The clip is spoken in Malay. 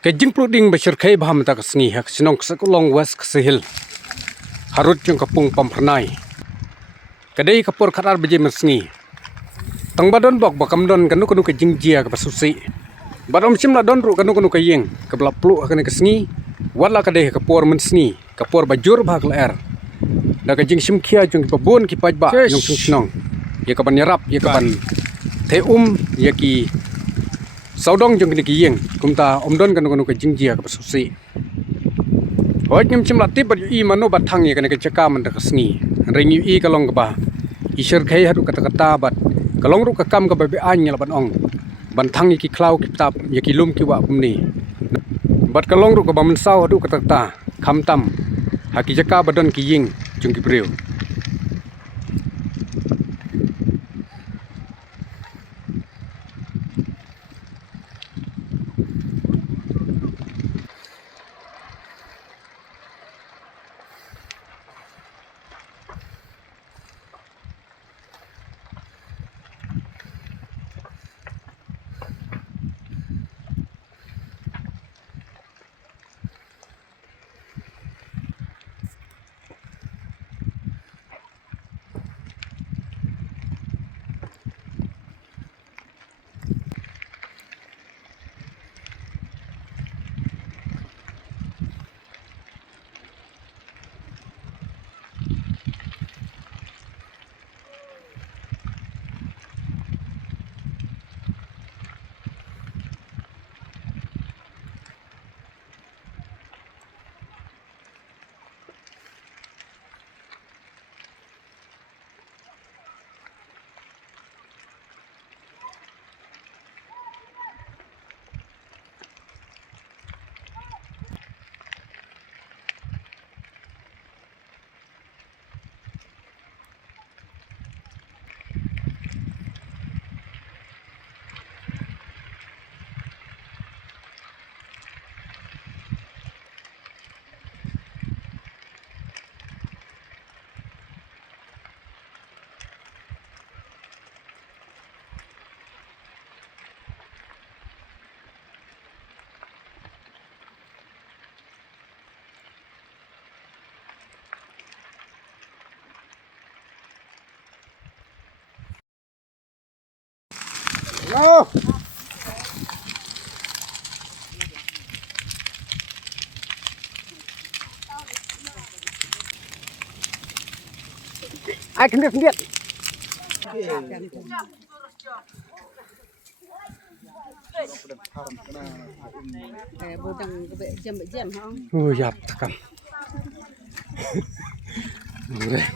Kajing pluding besyarkai baham tak sengi hak senong sekulong west kesehil harut jung kapung pampernai kadai kapur karar beje mesengi tang badon bok bakam don kanu kanu kajing jia ke pasusi badom sim la don ru kanu kanu kayeng ke belak pluk kanu kesengi wala kadai kapur mensengi kapur bajur bahak laer da kajing sim kia jung pebun ki pajba jung senong ya kapan nyerap ya kapan ya ki saudong jong kini kiyeng kumta omdon kanu kanu kajing jia ke pasusi hoj nyam chim latip bat i mano batang ya kana kecaka man da kesngi rengi i kalong ke ba isir khai hadu kata kata bat kalong ru kakam ke babe an nyala ban ong bantang ki klau ki tap ya ki lum ki wa pumni bat kalong ru ke ba mensau hadu kata kata kham tam haki jaka badon kiyeng jung ki breu no ai kendir kendir oh yap takam Udah.